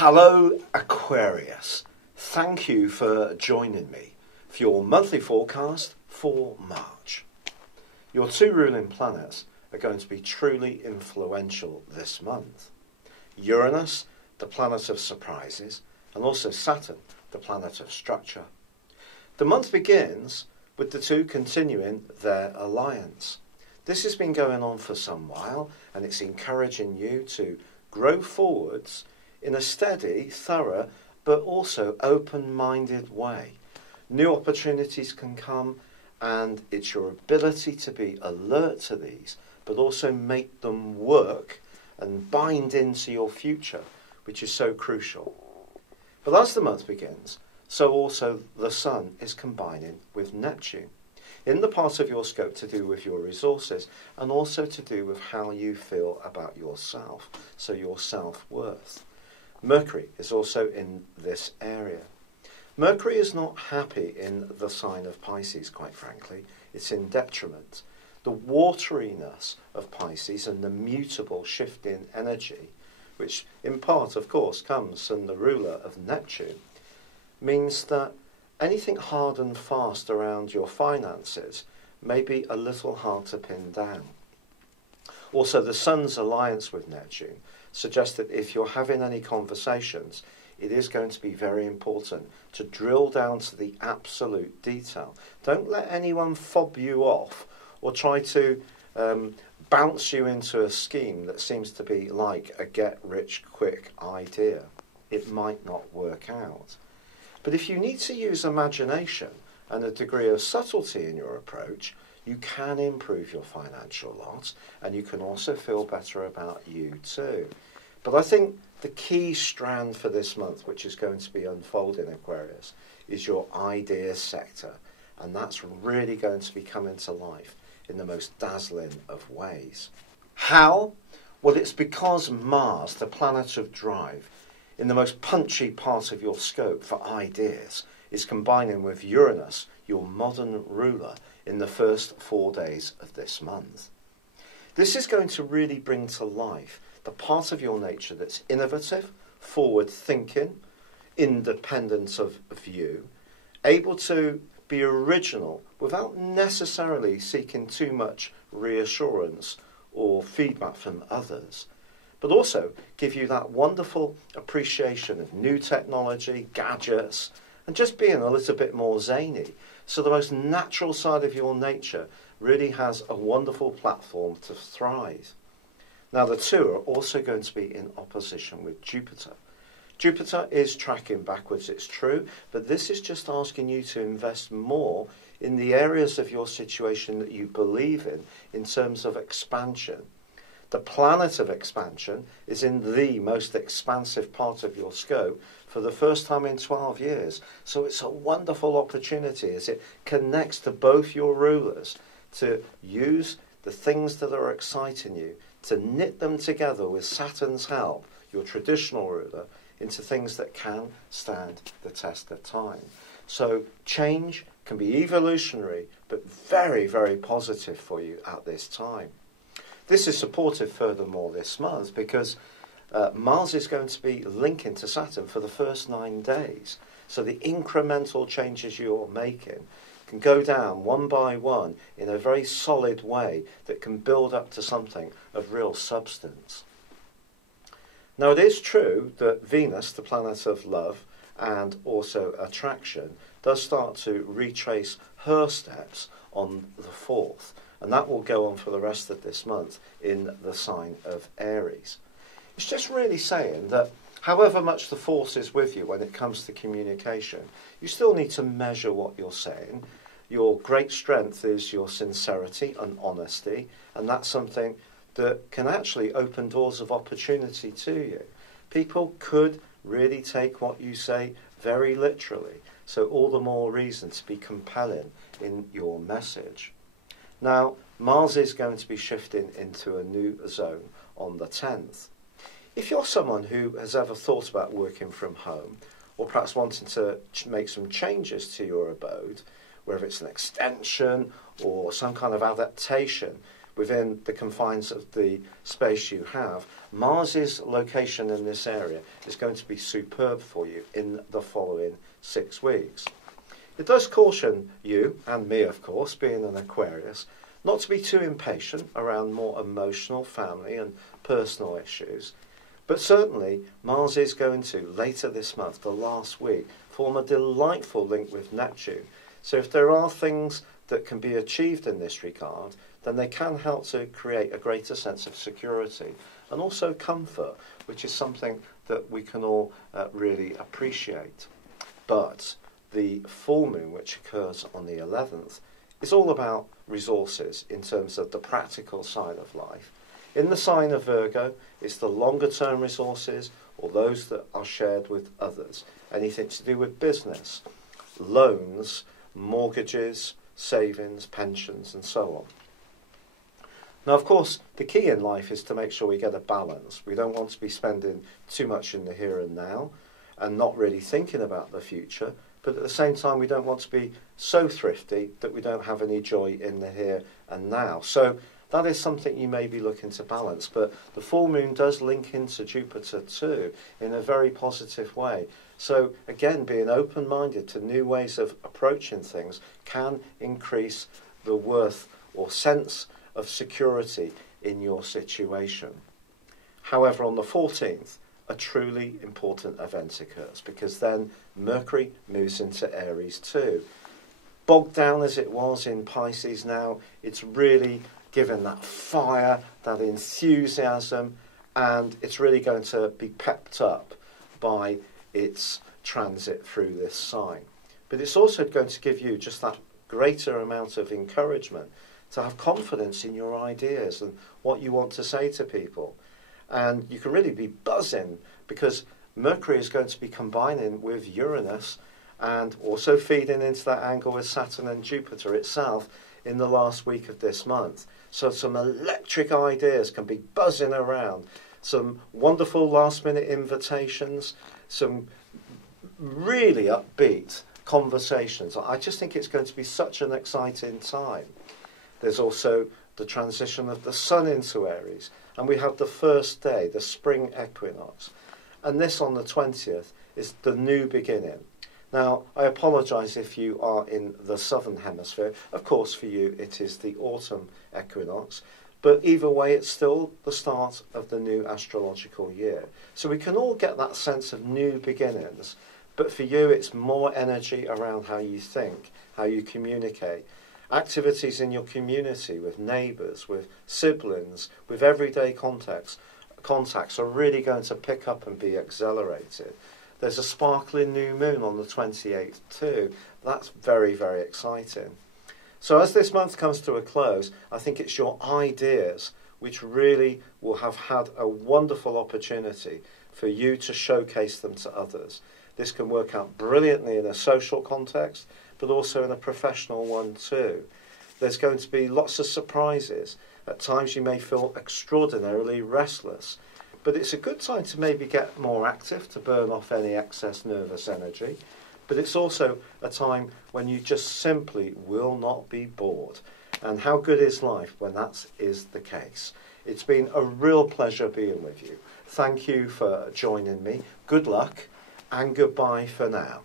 Hello Aquarius, thank you for joining me for your monthly forecast for March. Your two ruling planets are going to be truly influential this month. Uranus, the planet of surprises, and also Saturn, the planet of structure. The month begins with the two continuing their alliance. This has been going on for some while, and it's encouraging you to grow forwards in a steady, thorough, but also open-minded way. New opportunities can come, and it's your ability to be alert to these, but also make them work and bind into your future, which is so crucial. But as the month begins, so also the Sun is combining with Neptune in the part of your scope to do with your resources, and also to do with how you feel about yourself, so your self-worth. Mercury is also in this area. Mercury is not happy in the sign of Pisces, quite frankly. It's in detriment. The wateriness of Pisces and the mutable shifting energy, which in part, of course, comes from the ruler of Neptune, means that anything hard and fast around your finances may be a little hard to pin down. Also, the Sun's alliance with Neptune suggests that if you're having any conversations, it is going to be very important to drill down to the absolute detail. Don't let anyone fob you off or try to bounce you into a scheme that seems to be like a get-rich-quick idea. It might not work out. But if you need to use imagination and a degree of subtlety in your approach, you can improve your financial lot, and you can also feel better about you too. But I think the key strand for this month, which is going to be unfolding, Aquarius, is your ideas sector. And that's really going to be coming to life in the most dazzling of ways. How? Well, it's because Mars, the planet of drive, in the most punchy part of your scope for ideas, is combining with Uranus, your modern ruler, in the first 4 days of this month. This is going to really bring to life the part of your nature that's innovative, forward-thinking, independent of view, able to be original without necessarily seeking too much reassurance or feedback from others, but also give you that wonderful appreciation of new technology, gadgets, and just being a little bit more zany. So the most natural side of your nature really has a wonderful platform to thrive. Now the two are also going to be in opposition with Jupiter. Jupiter is tracking backwards, it's true, but this is just asking you to invest more in the areas of your situation that you believe in terms of expansion. The planet of expansion is in the most expansive part of your scope for the first time in 12 years. So it's a wonderful opportunity as it connects to both your rulers to use the things that are exciting you, to knit them together with Saturn's help, your traditional ruler, into things that can stand the test of time. So change can be evolutionary, but very, very positive for you at this time. This is supported furthermore this month because Mars is going to be linking to Saturn for the first 9 days. So the incremental changes you're making can go down one by one in a very solid way that can build up to something of real substance. Now it is true that Venus, the planet of love and also attraction, does start to retrace her steps on the 4th. And that will go on for the rest of this month in the sign of Aries. It's just really saying that however much the force is with you when it comes to communication, you still need to measure what you're saying. Your great strength is your sincerity and honesty, and that's something that can actually open doors of opportunity to you. People could really take what you say very literally, so all the more reason to be compelling in your message. Now, Mars is going to be shifting into a new zone on the 10th. If you're someone who has ever thought about working from home, or perhaps wanting to make some changes to your abode, whether it's an extension or some kind of adaptation, within the confines of the space you have, Mars's location in this area is going to be superb for you in the following 6 weeks. It does caution you, and me of course, being an Aquarius, not to be too impatient around more emotional, family and personal issues. But certainly Mars is going to, later this month, the last week, form a delightful link with Neptune. So if there are things that can be achieved in this regard, then they can help to create a greater sense of security and also comfort, which is something that we can all really appreciate. But the full moon, which occurs on the 11th, is all about resources in terms of the practical side of life. In the sign of Virgo, it's the longer term resources or those that are shared with others. Anything to do with business, loans, mortgages, savings, pensions and so on. Now, of course, the key in life is to make sure we get a balance. We don't want to be spending too much in the here and now and not really thinking about the future. But at the same time, we don't want to be so thrifty that we don't have any joy in the here and now. So that is something you may be looking to balance. But the full moon does link into Jupiter too in a very positive way. So again, being open-minded to new ways of approaching things can increase the worth or sense of security in your situation. However, on the 14th, a truly important event occurs, because then Mercury moves into Aries too. Bogged down as it was in Pisces now, it's really given that fire, that enthusiasm, and it's really going to be pepped up by its transit through this sign. But it's also going to give you just that greater amount of encouragement to have confidence in your ideas and what you want to say to people. And you can really be buzzing because Mercury is going to be combining with Uranus and also feeding into that angle with Saturn and Jupiter itself in the last week of this month. So some electric ideas can be buzzing around, some wonderful last-minute invitations, some really upbeat conversations. I just think it's going to be such an exciting time. There's also the transition of the Sun into Aries, and we have the first day, the spring equinox. And this on the 20th is the new beginning. Now, I apologise if you are in the southern hemisphere. Of course, for you, it is the autumn equinox. But either way, it's still the start of the new astrological year. So we can all get that sense of new beginnings. But for you, it's more energy around how you think, how you communicate. Activities in your community with neighbours, with siblings, with everyday contacts are really going to pick up and be accelerated. There's a sparkling new moon on the 28th too. That's very, very exciting. So as this month comes to a close, I think it's your ideas which really will have had a wonderful opportunity for you to showcase them to others. This can work out brilliantly in a social context, but also in a professional one too. There's going to be lots of surprises. At times you may feel extraordinarily restless, but it's a good time to maybe get more active to burn off any excess nervous energy. But it's also a time when you just simply will not be bored. And how good is life when that is the case? It's been a real pleasure being with you. Thank you for joining me. Good luck and goodbye for now.